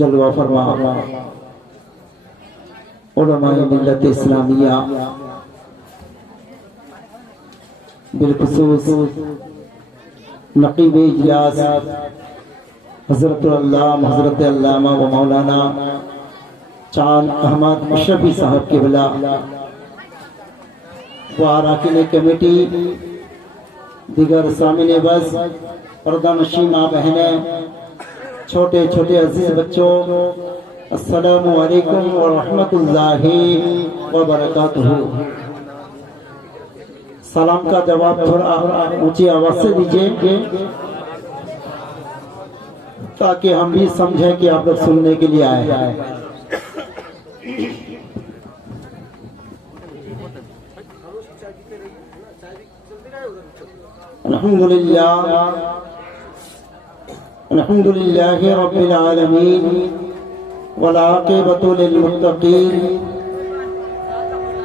جلوہ فرما۔ علماء ملت اسلامیہ۔ بالخصوص نقیب اجلاس حضرت اللہ حضرت علامہ و مولانا چاند احمد مشرفی صاحب کے بلا و اراکین کمیٹی، دیگر سامنے بز پردہ نشیمہ بہنیں۔ چھوٹے چھوٹے عزیز بچوں، السلام علیکم ورحمت اللہ وبرکاتہ۔ سلام کا جواب تھوڑا اونچی آواز سے دیجیے تاکہ ہم بھی سمجھیں کہ آپ لوگ سننے کے لیے آئے ہیں۔ الحمدللہ۔ الحمد لله رب العالمين والعاقبة للمتقين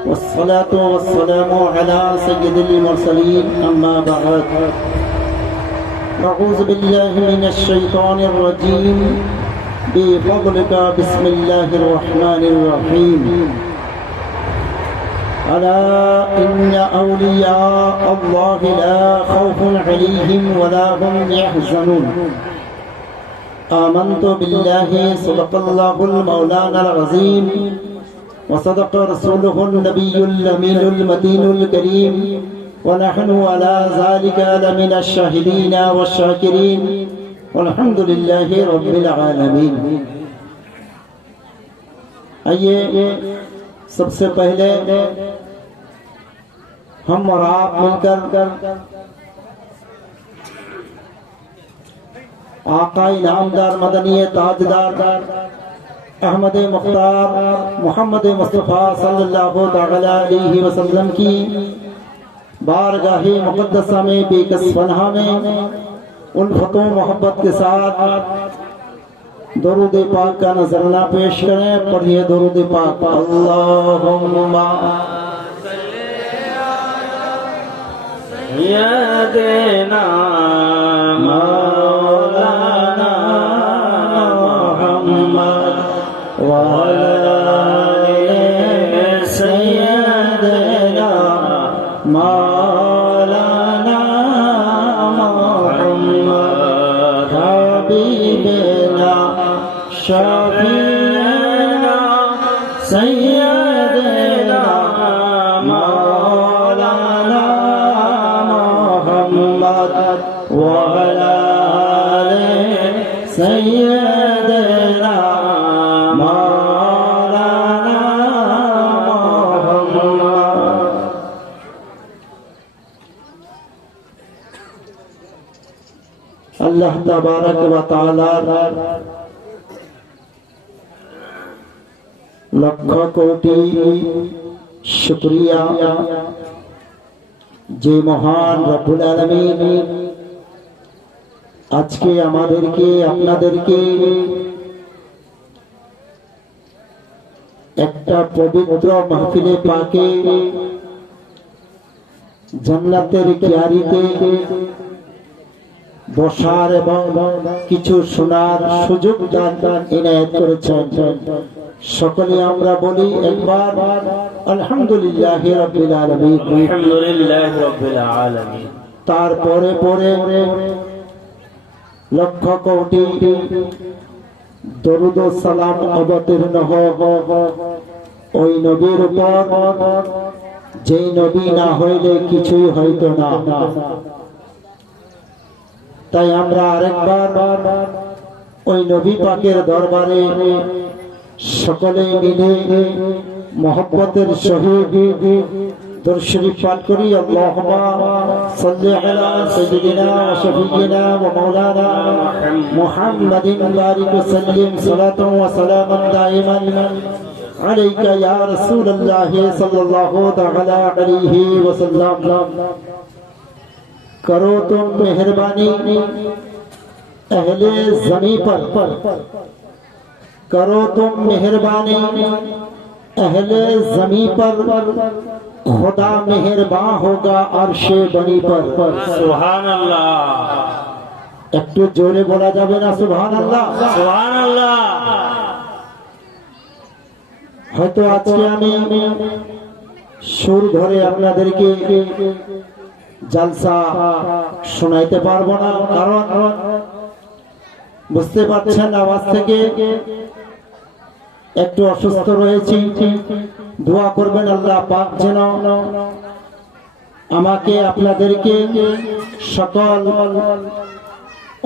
والصلاة والسلام على سيد المرسلين أما بعد. أعوذ بالله من الشيطان الرجيم. بفضلك بسم الله الرحمن الرحيم. ألا إن أولياء الله لا خوف عليهم ولا هم يحزنون. آمنت بالله صدق الله المولانا العظيم وصدق رسوله النبي الأمين المتين الكريم ونحن على ذلك لمن الشاهدين والشاكرين والحمد لله رب العالمين. آئیے، سب سے پہلے ہم اور آپ مل کر آقا انعامدار مدنی تاجدار احمد مختار محمد مصطفیٰ صلی اللہ علیہ وسلم کی بارگاہ مقدسہ میں بے کس فنہ میں الفت و محبت کے ساتھ درود پاک کا نظرانہ پیش کریں۔ پڑھیے درود پاک۔ اللہم سیدنا اللہ تبارک و تعالی لکھا کوٹی شکریہ۔ جی مہان رب العالمین۔ আজকে আমাদেরকে আপনাদেরকে একটা পবিত্র মাহফিলে পাকে জান্নাতের কিয়ারিতে বসার এবং কিছু শোনার সুযোগ দান ইনায়ত করেছেন। সকলে আমরা বলি একবার আলহামদুলিল্লাহ রাব্বিল আলামিন। আলহামদুলিল্লাহ রাব্বিল আলামিন। তারপরে পরে লক্ষ কোটি দরুদ সালাম অবতীর্ণ ওই নবীর উপর যেই নবী না হইলে কিছুই হইতো না। তাই আমরা আরেকবার ওই নবী পাকের দরবারে সকলে মিলে মোহব্বতের সহিত در شریف پات کری، اللہم صلی علی سیدنا و شفینا و مولانا محمد بارک وسلم، صلاة و سلاما دائما علیکہ یا رسول اللہ صلی اللہ علیہ وسلم. کرو تم مہربانی اہل زمین پر، کرو تم مہربانی اہل زمین پر खुदा मेहरबान होगा अरशे बनी पर সুবহান আল্লাহ একটু জোরে বলা যাবে না সুবহান আল্লাহ সুবহানাল্লাহ হয়তো আজকে আমি সুর ধরে আপনাদেরকে জালসা শোনাইতে পারবো না কারণ বুঝতে পারছেন আওয়াজ থেকে একটু অসুস্থ রয়েছি দোয়া করবেন আল্লাহ পাক যেন আমাকে, আপনাদেরকে সকল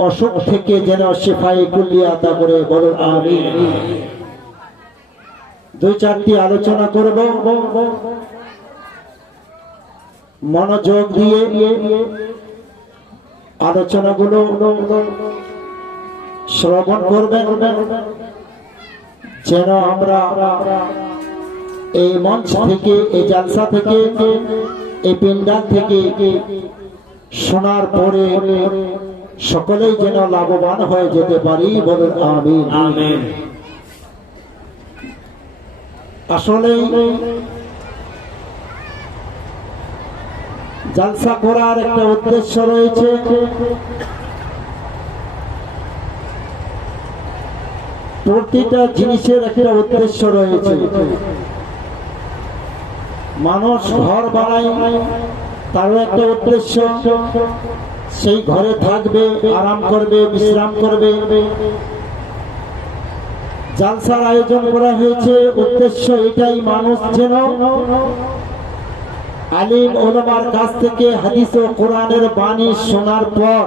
অসুখ থেকে যেন শেফাই কুল্লি আতা করে বলুন আমি দুই চারটি আলোচনা করব। মনোযোগ দিয়ে আলোচনাগুলো শ্রবণ করবেন। যেন আমরা এই মঞ্চ থেকে এই জালসা থেকে এই পিন্ডাল থেকে শোনার পরে সকলেই যেন লাভবান হয়ে যেতে পারি বলুন আমি আসলে জালসা করার একটা উদ্দেশ্য রয়েছে। প্রতিটা জিনিসের একটা উদ্দেশ্য রয়েছে। মানুষ ঘর বানায় তারও একটা উদ্দেশ্য, সেই ঘরে থাকবে, আরাম করবে, বিশ্রাম করবে। জালসার আয়োজন করা হয়েছে, উদ্দেশ্য এটাই, মানুষ যেন আলিম ওলামার কাছ থেকে হাদিস ও কোরআনের বাণী শোনার পর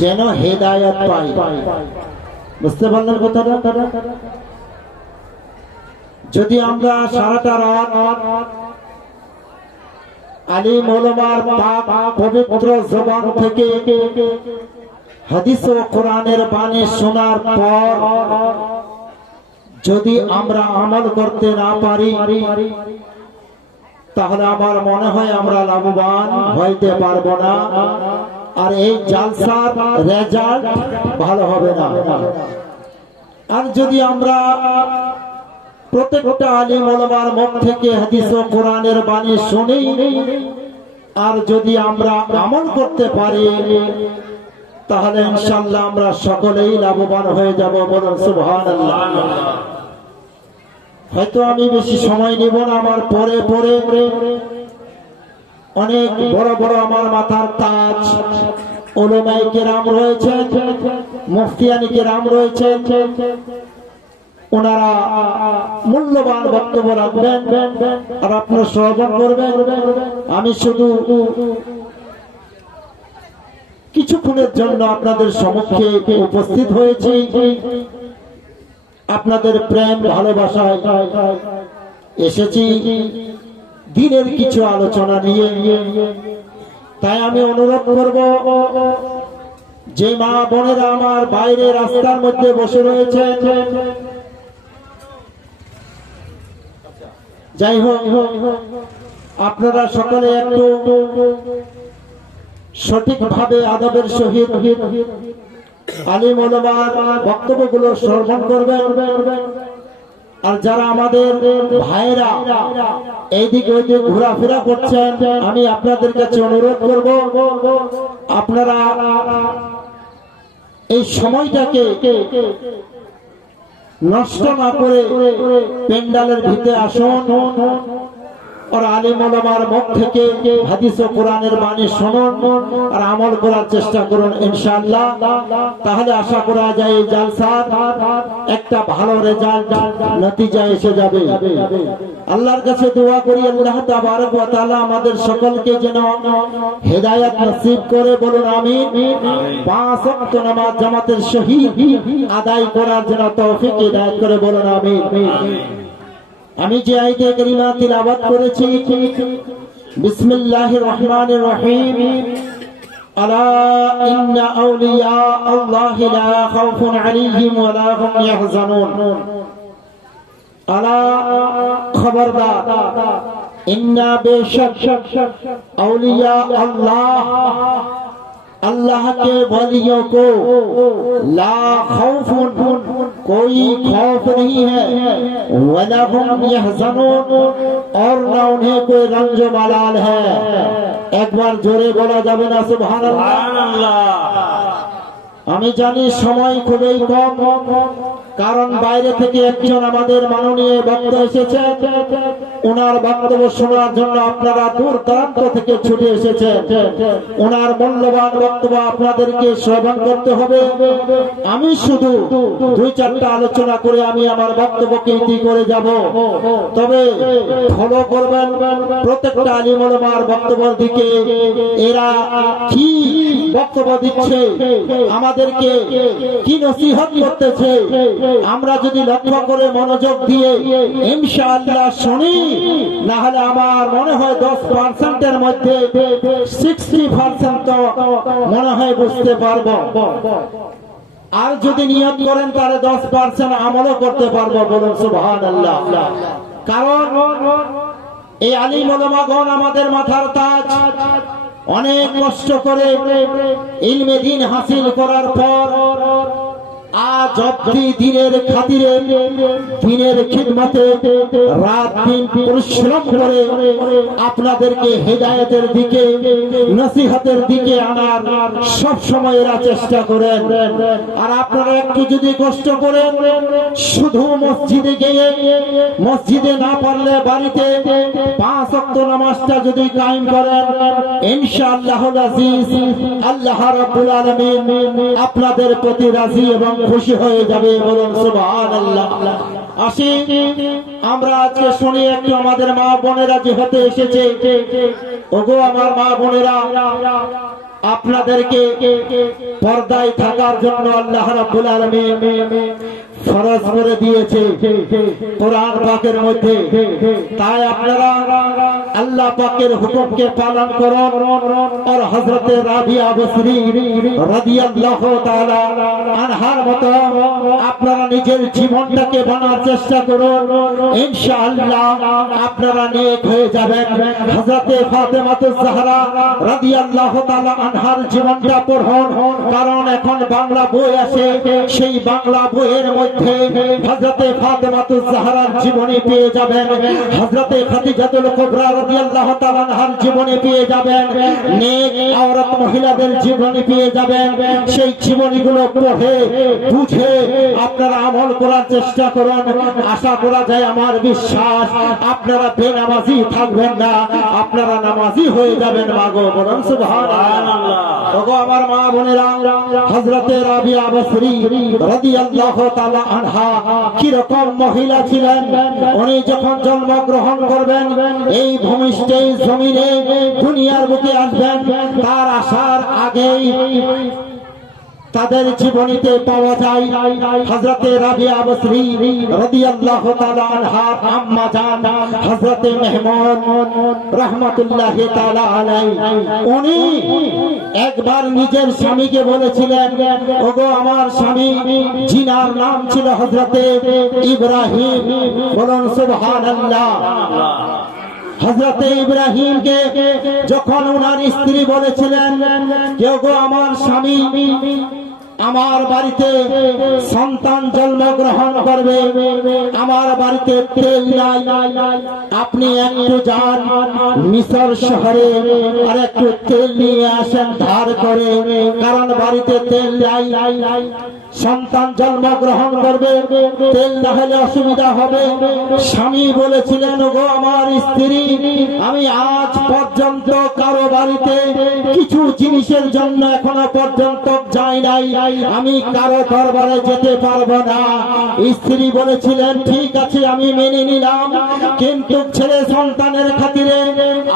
যেন হেদায়াত পায়। বুঝতে পারলেন কথাটা? যদি আমরা সারাটা রাত আলিম ওলামার পাক পবিত্র জবান থেকে হাদিস ও কোরআনের বাণী শোনার পর যদি আমরা আমল করতে না পারি, তাহলে আমার মনে হয় আমরা লাভবান হইতে পারব না। আর এই জালসার রেজাল্ট ভালো হবে না। আর যদি আমরা প্রত্যেকটা আলিম ওলামার মুখ থেকে হাদিস ও কোরআনের বাণী শুনি। আর যদি আমরা আমল করতে পারি, তাহলে ইনশাল্লাহ আমরা সকলেই লাভবান হয়ে যাব বলুন সুবহানাল্লাহ। হয়তো আমি বেশি সময় নিব না, আমার পরে পরে অনেক বড় বড় আমার মাথার তাজ। ওলোমাই কেরাম রয়েছে মুফতিয়ানি কেরাম রয়েছে ওনারা মূল্যবান বক্তব্য রাখবেন আর আপনারা শ্রবণ করবেন। আমি শুধু কিছুক্ষণের জন্য আপনাদের সমক্ষে উপস্থিত হয়েছি। আপনাদের প্রেম, ভালোবাসায় এসেছি দিনের কিছু আলোচনা নিয়ে। তাই আমি অনুরোধ করব, যে মা বোনেরা আমার বাইরে রাস্তার মধ্যে বসে রয়েছে যাই হোক, আপনারা সকলে একটু সঠিকভাবে আদবের সহিত আলিম ওলামার বক্তব্যগুলো শ্রবণ করবেন। আর যারা আমাদের ভাইরা এইদিকে ওইদিকে ঘোরাফেরা করছেন, আমি আপনাদের কাছে অনুরোধ করব, আপনারা এই সময়টাকে নষ্ট না করে পেন্ডালের ভিতরে আসুন। আর আলিম ওলামার মুখ থেকে হাদিস ও কোরআনের বাণী শুনুন আর আমল করার চেষ্টা করুন, ইনশাআল্লাহ। তাহলে আশা করা যায় এই জালসার একটা ভালো রেজাল্ট নতিজা এসে যাবে। আল্লাহর কাছে দোয়া করি, আল্লাহ তাবারক ওয়া তাআলা আমাদের সকলকে যেন হেদায়েত নসিব করে বলুন, আমিন। পাঁচ ওয়াক্ত নামাজ জামাতের শহীদ আদায় করার জন্য তৌফিক হিদায়াত করে বলুন, আমিন। আমি যে আইতে করিমা তিলাওয়াত করেছি বিসমিল্লাহির রহমানির রহিম আলা ইন্না আউলিয়া আল্লাহি লা খাউফুন আলাইহিম ওয়া লা হুম ইয়াহজানুন আলা খবরদার ইন্না বেশক আউলিয়া আল্লাহ اللہ کے ولیوں کو لا خوف کوئی خوف نہیں ہے وَلَهُمْ يَحْزَنُونَ اور نہ انہیں کوئی رنج و ملال ہے۔ ایک بار جورے بولا جب نا سبحان اللہ۔ আমি জানি সময় খুবই কম, কারণ বাইরে থেকে একজন আমাদের মাননীয় বক্তা এসেছে। ওনার বক্তব্য শোনার জন্য আপনারা দূর দূরান্ত থেকে ছুটে এসেছেন। ওনার মূল্যবান বক্তব্য আপনাদেরকে শ্রবণ করতে হবে। আমি শুধু দুই চারটা আলোচনা করে আমি আমার বক্তব্যকে ইতি করে যাব। তবে ফলো করবেন, প্রত্যেকটা আলিমুলমার বক্তব্যের দিকে এরা কি বক্তব্য দিচ্ছে আমাদেরকে কি নসিহত করতেছে? আমরা যদি লক্ষ্য করে মনোযোগ দিয়ে ইনশাআল্লাহ শুনি না হলে আমার মনে হয় দশ পার্সেন্টের মধ্যে সিক্সটি পার্সেন্ট মনে হয় বুঝতে পারব। আর যদি নিয়ত করেন, তাহলে দশ পার্সেন্ট আমলও করতে পারব বলুন সুবহান আল্লাহ কারণ এই আলী ওলামাগণ আমাদের মাথার তাজ। অনেক কষ্ট করে ইলমে দিন হাসিল করার পর দিনের খাতিরে, দিনের খিদমতে রাত দিন পরিশ্রম করে আপনাদেরকে হেদায়েতের দিকে, নসিহতের দিকে আনার সব সময় এরা চেষ্টা আর আপনারা একটু যদি কষ্ট শুধু মসজিদে গিয়ে, মসজিদে না পারলে বাড়িতে পাঁচ অক্ট নামাজটা যদি কায়েম করেন, ইনশাআল্লাহ আল্লাহ রাব্বুল আপনাদের প্রতি রাজি এবং খুশি হয়ে যাবে বলুন, সুবহানাল্লাহ। আসি, আমরা আজকে শুনি একটু আমাদের মা বোনেরা যে হতে এসেছে। ওগো আমার মা বোনেরা আপনাদেরকে পর্দায় থাকার জন্য আল্লাহ রাব্বুল আলামিন ফরজ করে দিয়েছে কোরআন পাকের মধ্যে। তাই আপনারা আল্লাহ পাকের হুকুমকে পালন করুন। আর হযরতে রাবিয়া বসরি রাদিয়াল্লাহু তাআলা আনহার মতো আপনারা নিজের জীবনটাকে বানার চেষ্টা করুন। ইনশাআল্লাহ আপনারা নেক হয়ে যাবেন। হযরতে ফাতেমাতুজ জাহরা রাদিয়াল্লাহু তাআলা আনহার জীবনটা পড়ুন। কারণ এখন বাংলা বই আছে, সেই বাংলা বইয়ের মধ্যে হযরতে ফাতেমাতুজ জাহরার জীবনী পেয়ে যাবেন। হযরতে খাদিজাতুল কুবরা রাদিয়াল্লাহু তাআলা আনহার জীবনী পেয়ে যাবেন। নেক আওরাত মহিলাদের জীবনী পেয়ে যাবেন। সেই জীবনীগুলো পড়ে, বুঝে আপনারা আমল করার চেষ্টা করুন। আশা করা যায় আমার বিশ্বাস, আপনারা বেনামাজি থাকবেন না, আপনারা নামাজি হয়ে যাবেন মাগো বলুন সুবহানাল্লাহ। ওগো আমার মা বোনেরা, হযরতে রাবিয়া বসরি রাদিয়াল্লাহু তাআলা আনহা কি রকম মহিলা ছিলেন? উনি যখন জন্মগ্রহণ করবেন, এই ভূমিষ্ঠে, জমিনে, দুনিয়ার বুকে আসবেন, তার আসার আগেই তাদের জীবনীতে পাওয়া যায় হযরতে রাবিয়া বসরি রাদিয়াল্লাহু তাআলা আনহার আম্মা জান, হযরতে মেহমুদ রাহমাতুল্লাহ তাআলা আলাইহি। উনি একবার নিজের স্বামীকে বলেছিলেন, ওগো আমার স্বামী, জিনার নাম ছিল হযরতে ইব্রাহিম। বলুন, সুবহানাল্লাহ। হজরতে ইব্রাহিমকে যখন ওনার স্ত্রী বলেছিলেন, কেউ গো আমার স্বামী আমার বাড়িতে সন্তান জন্মগ্রহণ করবে। আমার বাড়িতে তেল নাই। আপনি একটু যান মিশর শহরে আর একটু তেল নিয়ে আসেন, ধার করে। কারণ বাড়িতে তেল নাই। সন্তান জন্মগ্রহণ করবে। তেল না হলে অসুবিধা হবে। স্বামী বলেছিলেন গো আমার স্ত্রী, আমি আজ পর্যন্ত কারও বাড়িতে কিছু জিনিসের জন্য এখনও পর্যন্ত যাই নাই। আমি কারও দরবারে যেতে পারব না। স্ত্রী বলেছিলেন, ঠিক আছে, আমি মেনে নিলাম। কিন্তু ছেলে সন্তানের খাতিরে,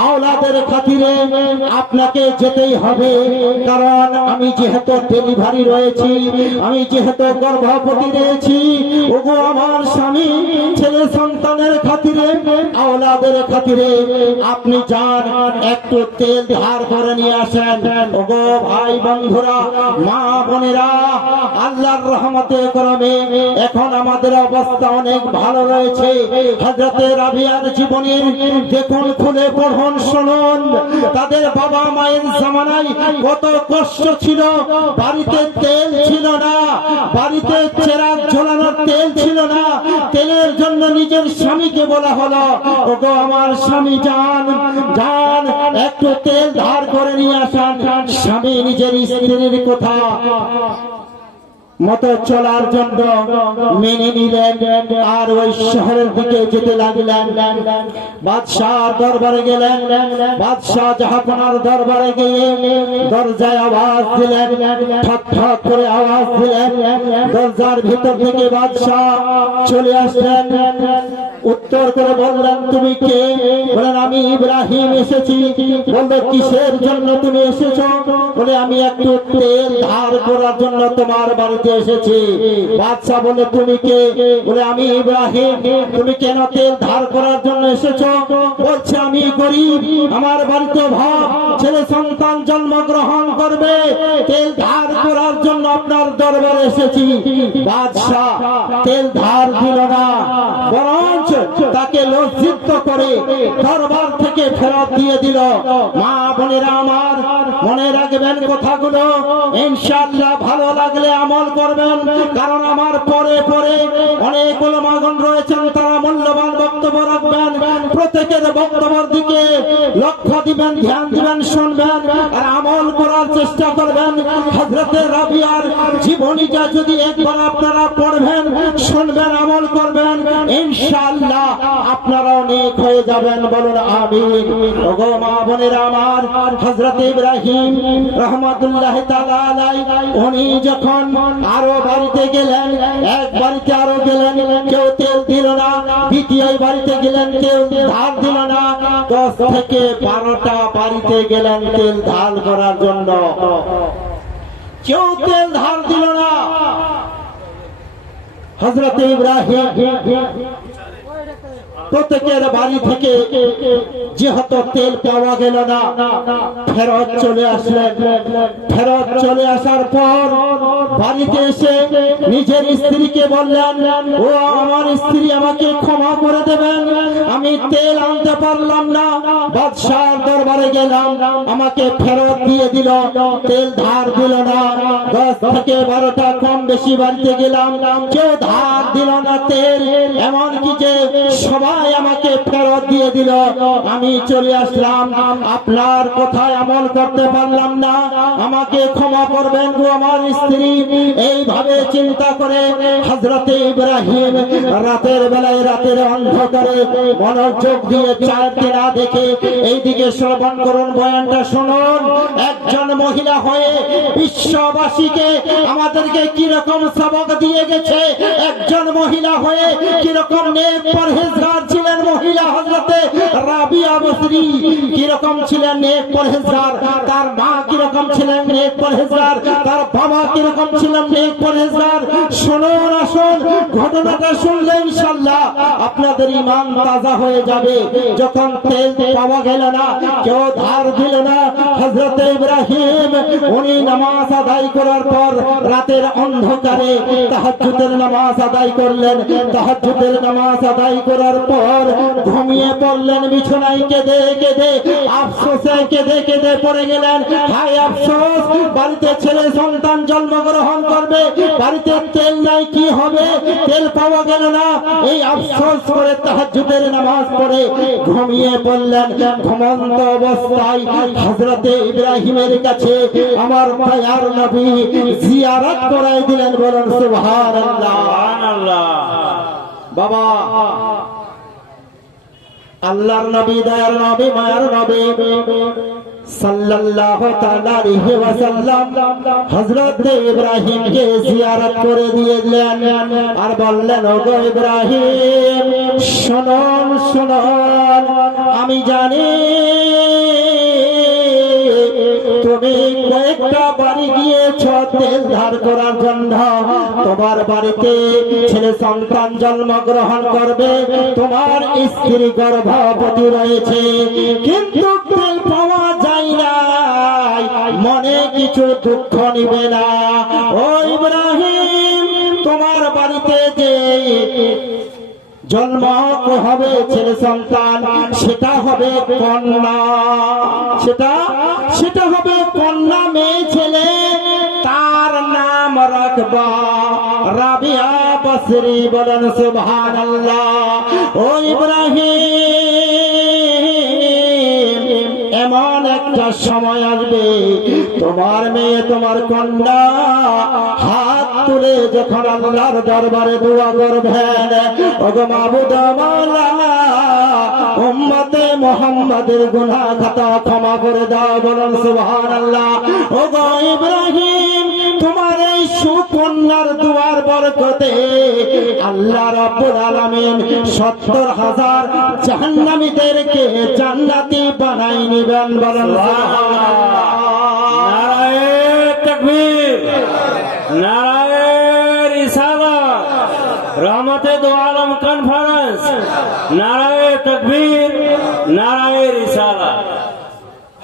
আওলাদের খাতিরে আপনাকে যেতেই হবে। কারণ আমি যেহেতু ডেলিভারি রয়েছি, আমি যেহেতু গর্ভবতী রয়েছি, ওগো আমার স্বামী, ছেলে সন্তানের খাতিরে, আওলাদের খাতিরে, আপনি যান, একটু তেল ধার করে নিয়ে আসেন। ওগো ভাই বন্ধুরা, মা বোনেরা, আল্লাহর রহমতে করমে, এখন আমাদের অবস্থা অনেক ভালো রয়েছে। হযরতে রাবিয়ার জীবনের দেখুন, খুলে পড়ুন, শুনুন। তাদের বাবা মায়ের জামানায় কত কষ্ট ছিল, বাড়িতে তেল ছিল না। বাড়িতে চেরাগ ঝোলানোর তেল ছিল না। তেলের জন্য নিজের স্বামীকে বলা হলো, ওগো আমার স্বামী, যান যান, একটু তেল ধার করে নিয়ে আসান। স্বামী নিজের স্ত্রীর কথা। মতো চলার জন্য মেনে নিলেন। আর ওই শহরের দিকে যেতে লাগলেন। বাদশাহ দরবারে গেলেন। বাদশাহ জাহাপনার দরবারে গিয়ে দরজায় আওয়াজ দিলেন। ঠক করে আওয়াজ দিলেন। দরজার ভিতর থেকে বাদশাহ চলে আসলেন। উত্তর করে বললেন, তুমি কে? বলেন আমি ইব্রাহিম এসেছি। বলবে কিসের জন্য তুমি এসেছ? বলে আমি একটু তেল ধার করার জন্য তোমার বাড়িতে এসেছি। বাদশা বলে তুমি কে? বলে, আমি ইব্রাহিম। তুমি কেন তেল ধার করার জন্য এসেছ? বলছে, আমি গরিব। আমার বাড়িতে ভাব ছেলে সন্তান জন্মগ্রহণ করবে। তেল ধার করার জন্য আপনার দরবারে এসেছি। বাদশাহ তেল ধার দিল না, বরঞ্চ তাকে লজ্জিত করে দরবার থেকে ফেরত দিয়ে দিল। মা বোনেরা আমার মনে রাখবেন কথাগুলো। ইনশাআল্লাহ ভালো লাগলে আমল করবেন। কারণ আমার পরে পরে অনেক ওলামাগণ রয়েছেন, তারা মূল্যবান বক্তব্য রাখবেন। প্রত্যেকের বক্তব্যের দিকে লক্ষ্য দিবেন, ধ্যান দিবেন, শুনবেন আর আমল করার চেষ্টা করবেন। হযরতে রাবিয়ার জীবনীটা যদি একবার আপনারা পড়বেন, শুনবেন, আমল করবেন, ইনশাআল্লাহ আপনারা অনেক হয়ে যাবেন। বলুন, আমিন। ওগো মা বোনেরা আমার, হযরত ইব্রাহিম রহমাতুল্লাহ উনি যখন আরও বাড়িতে গেলেন, এক বাড়িতে আরও গেলেন, কেউ তেল দিল না, দ্বিতীয় বাড়িতে গেলেন, কেউ ধার দিল না, দশ থেকে বারোটা বাড়িতে গেলেন তেল ধার করার জন্য। কেউ তেল ধার দিল না। হজরত ইব্রাহিম প্রত্যেকের বাড়ি থেকে যেহেতু তেল পাওয়া গেল না, ফেরত চলে আসলেন। ফেরত চলে আসার পর বাড়িতে এসে নিজের স্ত্রীকে বললেন, ও আমার স্ত্রী, আমাকে ক্ষমা করে দেবেন। আমি তেল আনতে পারলাম না। বাদশাহ দরবারে গেলাম। আমাকে ফেরত দিয়ে দিল। তেল ধার দিল না। দশ থেকে বারোটা কম বেশি বাড়িতে গেলাম। কেউ ধার দিল না তেল। এমন কি যে সবাই আমাকে ফেরত দিয়ে দিল। আমি চলে আসলাম। আপনার কথায় আমল করতে পারলাম না। আমাকে ক্ষমা করবেন গো আমার স্ত্রী। এইভাবে চিন্তা করে হজরতে ইব্রাহিম রাতের বেলায় রাতের অন্ধকারে মনোযোগ দিয়ে চারটি না দেখে এইদিকে শ্রবণ করুন, বয়ানটা শুনুন। একজন মহিলা হয়ে বিশ্ববাসীকে আমাদেরকে কীরকম সবক দিয়ে গেছে? একজন মহিলা হয়ে কীরকম নেক পরহেজগার ছিলেন মহিলা হজরতে রাবিয়া বসরি। কীরকম ছিলেন নেক পরহেজগার? তার মা কীরকম ছিলেন নেক পরহেজগার? তার বাবা কীরকম ছিলেন নেক পরহেজগার? শুনুন আসুন, ঘটনাটা শুনলে ইনশাআল্লাহ আপনাদের ইমান তাজা হয়ে যাবে। যখন তেল পাওয়া গেল না, কেউ ধার দিল না, হযরত ইব্রাহিম, উনি নামাজ আদায় করার পর রাতের অন্ধকারে তাহাজ্জুদের নামাজ আদায় করলেন। তাহাজ্জুদের নামাজ আদায় করার পর ঘুমিয়ে পড়লেন বিছানায় কেঁদে কেঁদে আফসোসে কেঁদে কেঁদে পড়ে গেলেন। হায় আফসোস বাড়িতে ছেলে সন্তান জন্মগ্রহণ করবে বাড়িতে তেল নাই কি হবে? তেল পাওয়া গেল না? এই আফসোস করে তাহাজ্জুদের নামাজ পড়ে ঘুমিয়ে পড়লেন। ঘুমন্ত অবস্থায় হযরতে ইব্রাহিমের কাছে আমার দয়ার নবী জিয়ারত করাই দিলেন বলেন সুবহানাল্লাহ। সুবহানাল্লাহ। বাবা আল্লাহর নবী, দয়ার নবী, মায়ার নবী। সাল্লাল্লাহু তাআলা আলাইহি ওয়াসাল্লাম হযরত ইব্রাহিমকে জিয়ারত করে দিয়ে দিলেন আর বললেন, ওগো ইব্রাহিম শুনুন শুনুন আমি জানি তুমি কয়েকটা বাড়ি গিয়েছ ধার করার জন্য তোমার বাড়িতে ছেলে সন্তান জন্মগ্রহণ করবে, তোমার স্ত্রী গর্ভবতী রয়েছে। কিন্তু তেল পাওয়া যায় না, মনে কিছু দুঃখ নিবে না। ও ইব্রাহিম, তোমার বাড়িতে যে জন্ম হবে ছেলে সন্তান, সেটা হবে কন্যা। সেটা সেটা হবে কন্যা মেয়ে ছেলে। রাবিয়া সুবহান ও ইব্রাহিম, এমন একটা সময় আসবে, তোমার মেয়ে তোমার কন্যা হাত তুলে যখন আল্লাহর দরবারে দোয়া করবেন মোহাম্মদের গুনাহ খাতা ক্ষমা করে দাও, বলেন, সুবহানাল্লাহ। ওগো ইব্রাহিম তোমার এই সুকন্যার দুয়ার বরকতে আল্লাহ রাব্বুল আলামিন 70 হাজার জাহান্নামীদেরকে জান্নাতি বানাই নিবেন বলেন নারায়ে তাকবীর। নারায়ে রিসালাত রহমতে দো আলম কনফারেন্স। নারায়ে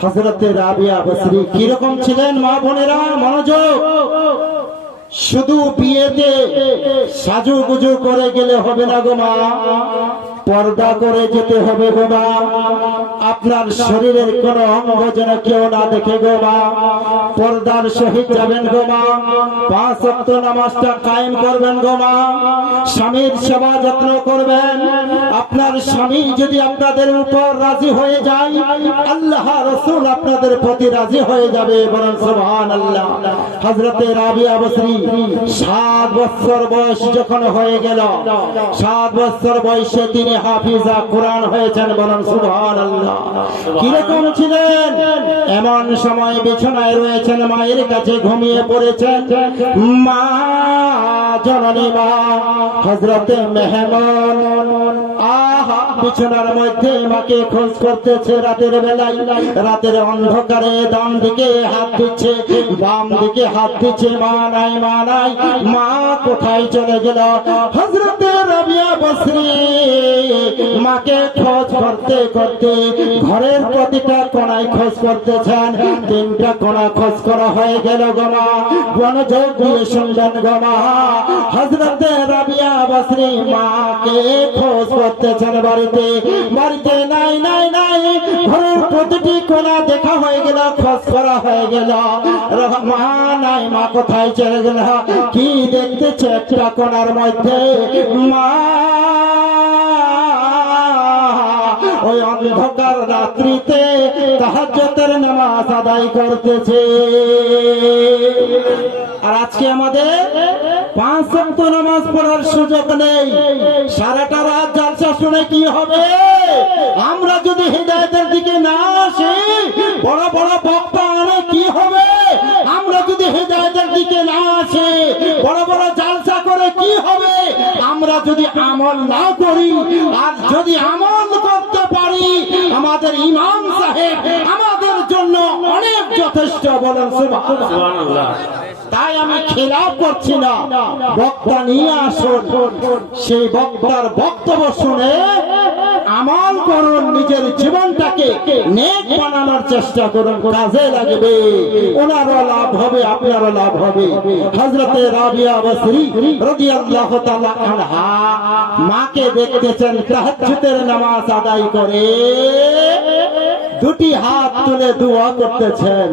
হজরতে রাবিয়া বসরি কীরকম ছিলেন মা বোনেরা? মনোযোগ। শুধু বিয়েতে সাজু গুজু করে গেলে হবে না গো মা। পর্দা করে যেতে হবে গো মা। আপনার শরীরের কোন অঙ্গ যেন কেউ না দেখে গো মা। পর্দার সহিত যাবেন গো মা। পাঁচ অক্ট নামাজটা কায়েম করবেন গো মা। স্বামীর সেবা যত্ন করবেন। আপনার স্বামী যদি আপনাদের উপর রাজি হয়ে যায়, আল্লাহ রসুল আপনাদের প্রতি রাজি হয়ে যাবে বলেন সুবহান আল্লাহ হজরতে সাত বছর বয়স যখন হয়ে গেল, সাত বছর বয়সে তিনি হাফিজা কোরআন হয়েছেন বলেন সুবহান কীরকম ছিলেন? এমন সময় বিছানায় রয়েছেন, মায়ের কাছে ঘুমিয়ে পড়েছেন। মা, জননী মা হজরতে মেহমান। আহা বিছানার মধ্যে মাকে খোঁজ করতেছে রাতের বেলায়। রাতের অন্ধকারে ডান দিকে হাত দিচ্ছে, বাম দিকে হাত দিচ্ছে, মা নাই মা নাই, মা কোথায় চলে গেল? রবিয়া বসরি, মাকে খোঁজ করতে করতে ঘরের প্রতিটা কোনায় খোঁজ করতেছেন। তিনটা কোনা খোঁজ করা হয়ে গেল গমা দিয়ে শুনবেন গমা হজরতে রাবিয়া বসরি মাকে খোঁজ করতেছেন বাড়িতে বাড়িতে নাই নাই নাই। ঘরের প্রতিটি কোনা দেখা হয়ে গেল খস করা হয়ে গেল। মা নাই মা, কোথায় চলে গেল? কি দেখতেছে একটা কোনার মধ্যে? মা। ওই অন্ধকার রাত্রিতে তাহাজ্জতের নামাজ আদায় করতেছে। আর আজকে আমাদের পাঁচ সপ্ত নামাজ পড়ার সুযোগ নেই। সারাটা রাত জালসা শুনে কি হবে? আমরা যদি হৃদয়তের দিকে না আসি, বড় বড় বক্তা আনে কি হবে? আমরা যদি হৃদয়তের দিকে না আসি, বড় বড় জালসা করে কি হবে? যদি আমল না করি আর যদি আমল করতে পারি আমাদের ইমাম সাহেব আমাদের জন্য অনেক যথেষ্ট বলেন তাই আমি খেলাপ করছি না। বক্তা নিয়ে আসুন। সেই বক্তার বক্তব্য শুনে আমল করুন, নিজের জীবনটাকে নেক বানানোর চেষ্টা করুন, কাজে লাগবে। ওনারও লাভ হবে, আপনারও লাভ হবে। হজরতে রাবিয়া বসরি রাদিয়াল্লাহু তাআলা আনহা মাকে দেখতেছেন, তাহাজ্জুদের নামাজ আদায় করে। দুটি হাত তুলে দোয়া করতেছেন।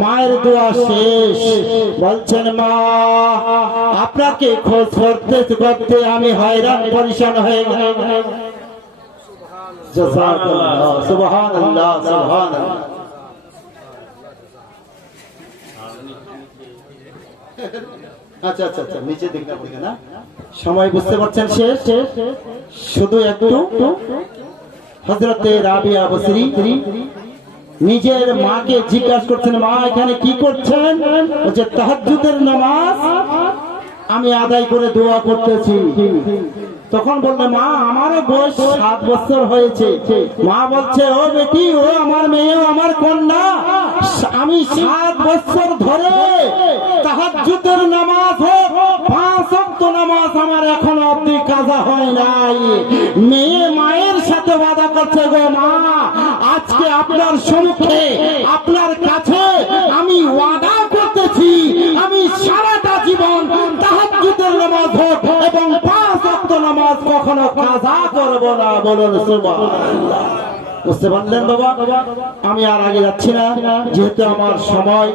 মায়ের দোয়া শেষ। বলছেন, মা, আপনাকে খোঁজ করতে করতে আমি হয়রান, পরিশান হয়ে গেলাম। আচ্ছা আচ্ছা আচ্ছা না সময় বুঝতে পারছেন শেষ শুধু একটু। হজরতে রাবিয়া বসরি নিজের মাকে জিজ্ঞাসা করছেন, মা, এখানে কি করছেন? বলছে, তাহাজ্জুদের নামাজ আমি আদায় করে দোয়া করতেছি। তখন বলল, মা, আমারও বয়স সাত বছর হয়েছে। মা বলছে, ও বেটি, ও আমার মেয়ে আমার কন্যা, আমি সাত বছর ধরে তাহাজুদের নামাজ হোক, পাঁচ অক্ত নামাজ আমার এখনও অব্দি কাজা হয় নাই। মেয়ে মায়ের সাথে বাধা করছে গো মা। আজকে আপনার সম্মুখে, আপনার কাছে আমি ওয়াদা করতেছি, আমি সারাটা জীবন তাহাজুদের নামাজ হোক এবং কখনো কাজা করব না, বলুন বুঝতে পারলেন বাবা আমি আর আগে যাচ্ছি না, যেহেতু আমার সময়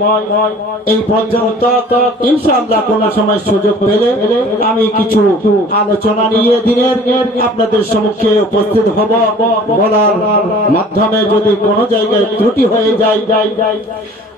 এই পর্যন্ত, ইনশাআল্লাহ কোন সময় সুযোগ পেলে আমি কিছু আলোচনা নিয়ে দিনের আপনাদের সম্মুখে উপস্থিত হব। বলার মাধ্যমে যদি কোনো জায়গায় ত্রুটি হয়ে যায়